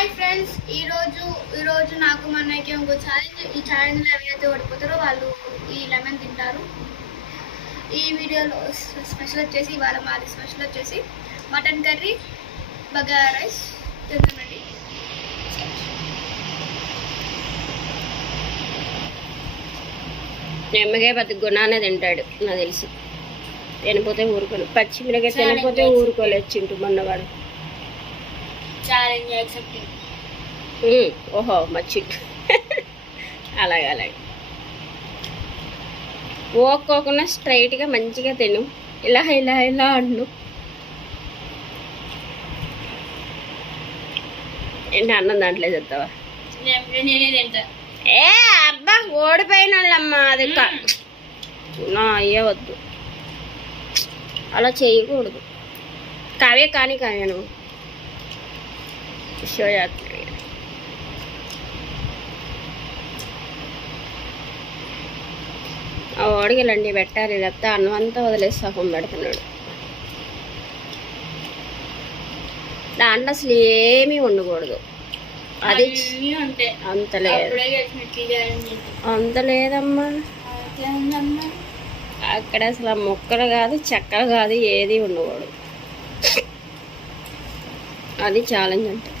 Hi friends ఈ రోజు ఈ రోజు నాకు మా అన్నయ్యకి ఇంకో ఛాలెంజ్ ఈ ఛాలెంజ్లో ఎవరైతే ఓడిపోతారో వాళ్ళు ఈ లెమన్ తింటారు. ఈ వీడియోలో స్పెషల్ వచ్చేసి ఇవాళ మాది స్పెషల్ వచ్చేసి మటన్ కర్రీ బగారా రైస్ తిందామండి నిమ్మకాయ పత్తి గుణానే తింటాడు నాకు తెలిసి. తినపోతే ఊరుకోను. పచ్చిమిరకాయ తినపోతే ఊరుకోలేదు చింటూ మొన్నవాడు. ఛాలెంజ్ ఓహో మా చింటూ అలాగే అలాగే. ఓక్కోకుండా స్ట్రైట్గా మంచిగా తిను. ఇలా ఇలా ఇలా అన్ను ఏంటి అన్నం దాంట్లో చెప్తావా ఏ అబ్బా ఓడిపోయిన వాళ్ళమ్మా అది నా అయ్యే వద్దు అలా చేయకూడదు. కావ్య కానీ కావ్య వాడికి ఇలాంటివి పెట్టాలి లేకపోతే అన్నం అంతా వదిలేసి సగం పెడుతున్నాడు. దాంట్లో అసలు ఏమీ ఉండకూడదు. అది అంత లేదు. అంత లేదమ్మా. అక్కడ అసలు మొక్కలు కాదు చెక్కలు కాదు ఏది ఉండకూడదు. అది ఛాలెంజ్ అంటే అంతా అయిపోయినట్టున్నాడు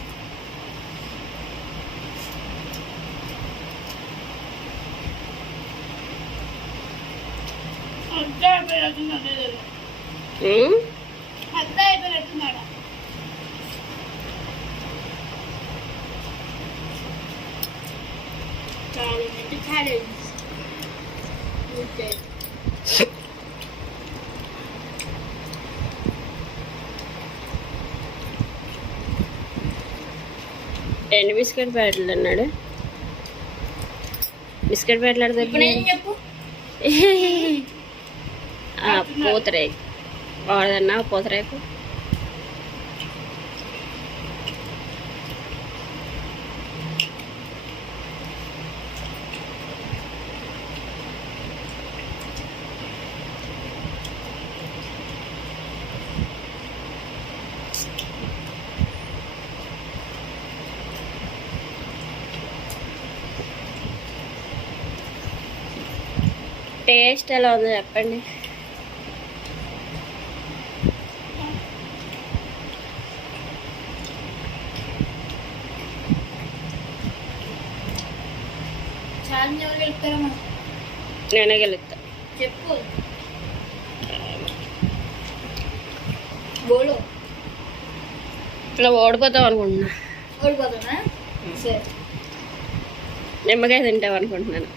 ఉమ్? అంతా అయిపోయినట్టున్నాడు ఛాలెంజ్ అంటే ఛాలెంజ్ ఓకే ఎన్ని బిస్కెట్ ప్యాకెట్లు అన్నాడు బిస్కెట్ ప్యాకెట్లు ఇప్పుడు ఏం దొరికి చెప్పు పూతరేకు వాడదన్నా పూతరేకు. టేస్ట్ ఎలా ఉందో చెప్పండి. ఛాలెంజ్ ఎవరు నేనే గెలుస్తా. చెప్పు. బోలో. ఇట్లా ఓడిపోతాం అనుకుంటున్నా. ఓడిపోతున్నా సరే. నిమ్మకాయ తింటాం అనుకుంటున్నాను.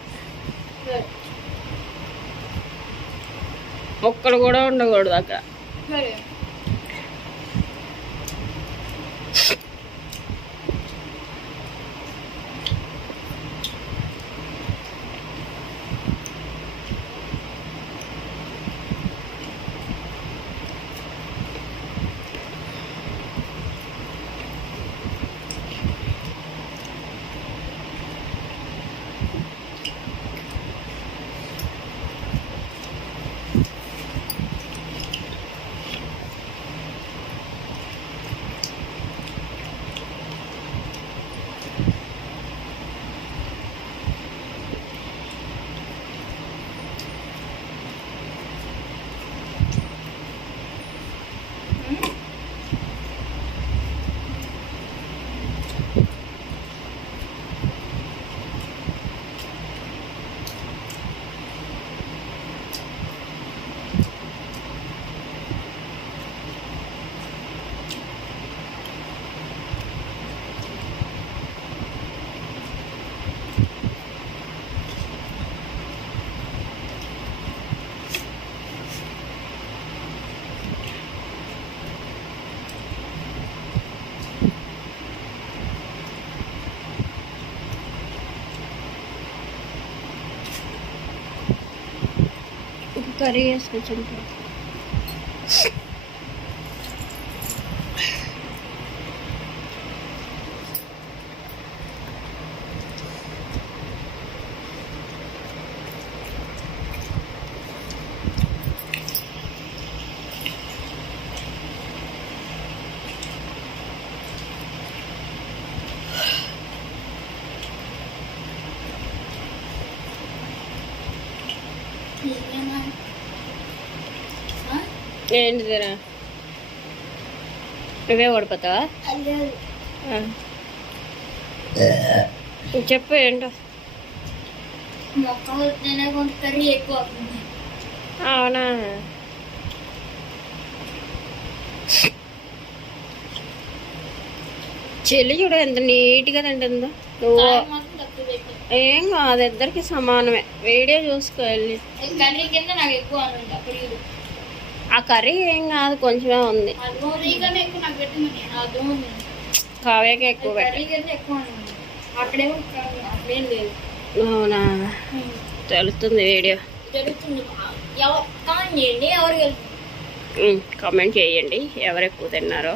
మొక్కలు కూడా ఉండకూడదు అక్కడ. సరే కర్రీ వేసుకొచ్చి ఏంటిదిరా నువ్వే ఓడిపోతావా చెప్పు ఏంటో. అవునా? చెల్లి చూడ ఎంత నీట్గా తింటుందో. నువ్వు ఏం కాదు ఇద్దరికి సమానమే. వీడియో చూసుకోవాలి వెళ్ళి. కింద నాకు ఎక్కువ అనుంటా ఆ కర్రీ ఏం కాదు కొంచెమే ఉంది. కావ్యకి ఎక్కువ అవునా? తెలుస్తుంది వీడియో. కామెంట్ చేయండి. ఎవరు ఎక్కువ తిన్నారో.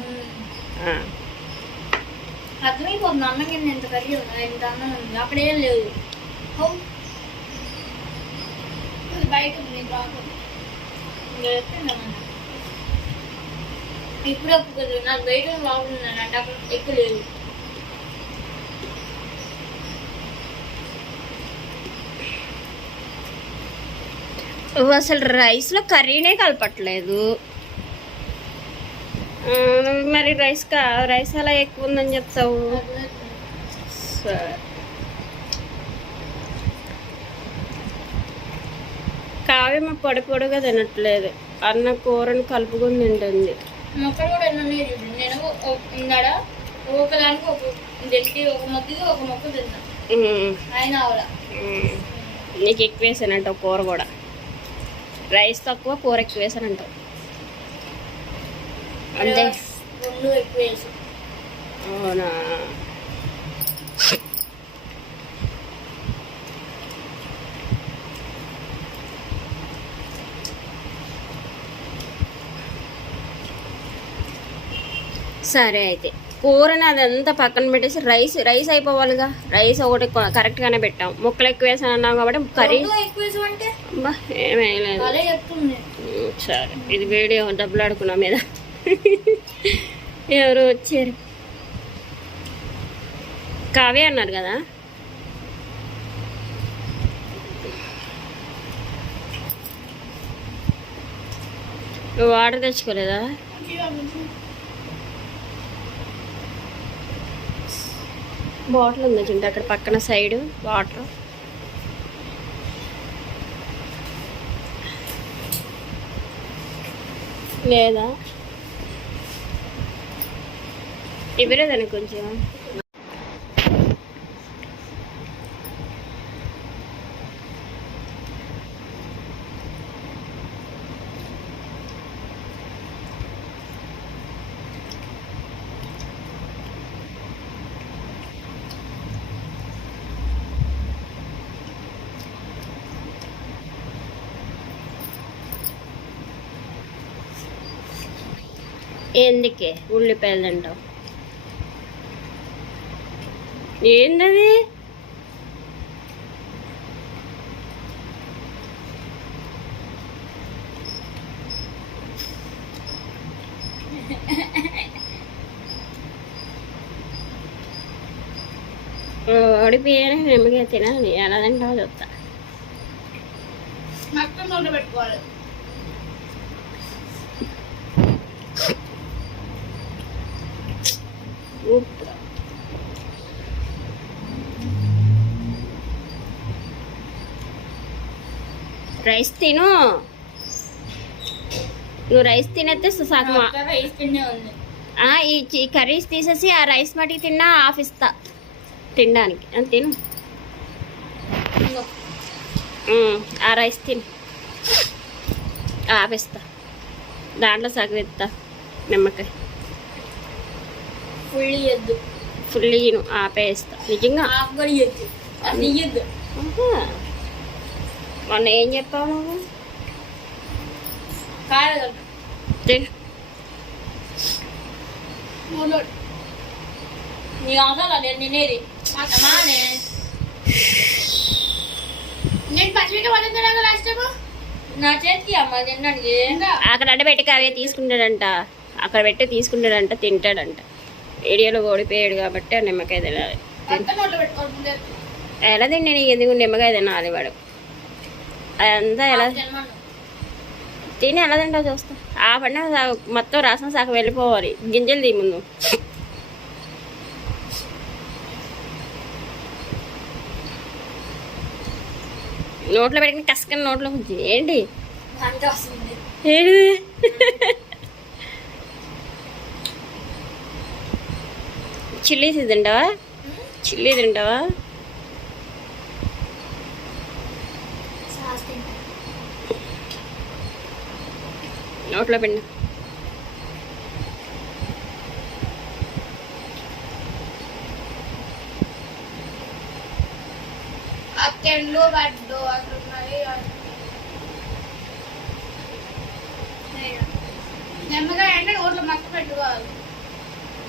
అర్థమైపోతుంది. అన్నం కింద ఎంత కర్రీ ఉంది ఎంత అన్నం ఉంది. అక్కడేం లేదు. బయట ఉంది బాగుంది ఇంకా చెప్తాను కదా. ఇప్పుడు ఒప్పుకోదు నాకు బయట బాగుందని అక్కడ ఎక్కువ లేదు అసలు రైస్లో కర్రీనే కలపట్లేదు మరి రైస్ రైస్ అలా ఎక్కువ ఉందని చెప్తావు. సరే. కావ్యమ్మ పొడి పొడిగా తినట్లేదు. అన్న కూరని కలుపుకొని తింటుంది. మొక్కలు కూడా ఎన్ని ఉన్నాయి చూడండి నేను ఒక- ఇందాడ ఒకదానికి ఒక దెట్టి ఒక మొక్కకి ఒక మొక్క తిన్నా ఉమ్, ఆయన అవలా. ఉమ్. నీకు ఎక్కువ వేసానంటావు కూర కూడా. రైస్ తక్కువ కూర ఎక్కువ వేసానంటావు. అంతే. ఎక్కువ అవునా? సరే అయితే కూరని అదంతా పక్కన పెట్టేసి రైస్ రైస్ అయిపోవాలిగా. రైస్ ఒకటి కొ- కరెక్ట్గానే పెట్టాం. ముక్కలు ఎక్కువ వేసాను అన్నావు కాబట్టి కర్రీ ఏమేయలేదు సరే. ఇది వీడియో డబ్బులు ఆడుకున్నా మీద. ఎవరు వచ్చారు? కావ్య అన్నారు కదా? నువ్వు వాటర్ తెచ్చుకోలేదా? బాటిల్ ఉంది చింత అక్కడ పక్కన సైడ్ వాటర్. లేదా? ఇవ్వలేదండి కొంచెం. ఎందుకే? ఉల్లిపాయలు తింటావు ఏందది ఓడిపోయాను నిమ్మకాయ తినాలి. ఎలా తింటావు చెప్తా. పెట్టుకోవాలి. రైస్ తిను. నువ్వు రైస్ తినేస్తే సగం ఈ కర్రీస్ తీసేసి ఆ రైస్ మటుకి తిన్నా ఆఫ్ ఇస్తా. తినడానికి. ఆ, తిను. ఆ రైస్ తిను. ఆపిస్తా దాంట్లో సగం ఇస్తా. నిమ్మకాయ. ఫుల్ ఇయ్యద్దు ఫుల్ ఇయ్యను ఆపేస్తా. నిజంగా? హాఫ్ కూడా ఇయ్యద్దు. అది ఇయ్యద్దు. ఆహా. మొన్న ఏం చెప్పావు నువ్వు? నీ అవసరం లేదు నేనేది మానే. నేను పచ్చిమిట్ట పడుతున్నా లాస్ట్ టైం నా చేతికి అమ్మ అక్కడ అడ్డ పెట్టి అవే తీసుకుంటాడంట. అక్కడ పెట్టి తీసుకుంటాడంట తింటాడంట. వీడియోలో ఓడిపోయాడు కాబట్టి ఆ నిమ్మకాయ తినాలి. ఎలా తిండి నీకు ఎందుకు నిమ్మకాయ తినాలి వాడు? అదంతా ఎలా? తిని ఎలా తింటావు చూస్తా. ఆ పడిన మొత్తం రసం సగం వెళ్ళిపోవాలి. గింజలు తీ ముందు. నోట్లో పెట్టుకుని కసకని నోట్లో ఏంటి? ఏంటి చిల్లీస్ తింటావా? చిల్లీ తింటావా? నోట్లో పిండి అక్కెండు బడ్డు అక్కడ ఉన్నాయి నెమ్మగా అంటే ఓట్లు మక్క పెట్టుకోవాలి.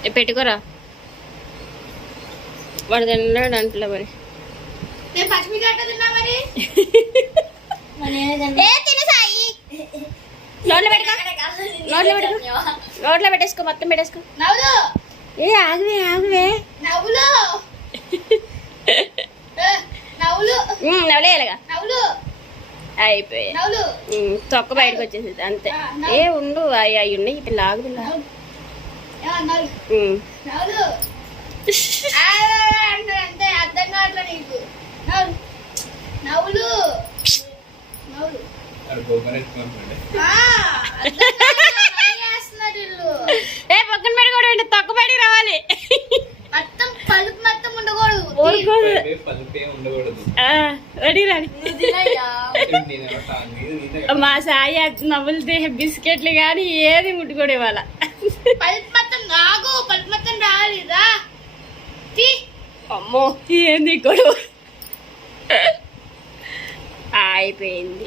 ఏ, పెట్టుకోరా? వాడు తిన్నాడు అంటలే మరి. నోట్లో పెట్టుకో. నోట్లో పెట్టుకో. నోట్లో పెట్టేసుకో మొత్తం పెట్టేసుకో. నవ్వులు ఏ ఆగువే ఆగువే. నవ్వులు. ఏ, నవ్వులు. ఉమ్, నవలేయాలిగా నవ్వులు. అయిపోయి నవ్వులు. ఉమ్, తొక్క బయటకు వచ్చేసి అంతే. ఏ ఉండు అవి అవి ఉన్నాయి ఇప్పుడు లాగు పిల్ల నవ్వులు ఏమన్నారు ఉమ్. నవ్వులు ఆ, అంటే అంతే అర్థం కావట్లే నీకు నవ్వులు నవ్వులు నవ్వులు అది కోకోనట్ పంపండి ఆ, అర్థం కావట్లే, మళ్ళీ చేస్తున్నారు వీళ్ళు. ఏ పక్కన పెట్టుకోండి తొక్క బయటికి రావాలి. మొత్తం పలుపు మొత్తం ఉండకూడదు. మా సాయి నవ్వులు బిస్కెట్లు కానీ ఏది ముట్టుకోడు ఇవాళ పలుపు మొత్తం ఆగు పలుపు మొత్తం రావాలి రా తీ అమ్మో ఏంది గొడవ? అయిపోయింది.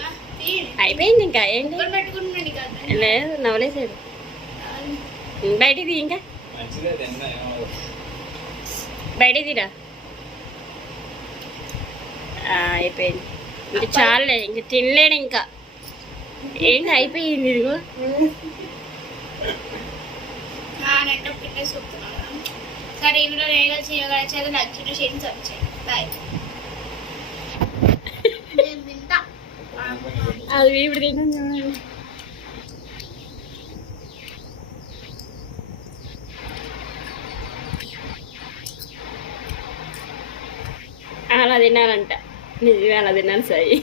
అయిపోయింది ఇంకా ఏంటి లేదు నవ్వలేసాడు బయటికి తీ ఇంకా. ఆ, అయిపోయింది. ఇంకా చాలే ఇంక తినలేడు ఇంకా. ఏంటి అయిపోయింది ఇదిగో. ఈ వీడియో నేను చేయగలిచేది నచ్చిన షేర్ వచ్చాయి బాయ్ అది ఇప్పుడు అలా తినాలంట. నిజమే అలా తినాలి సాయి.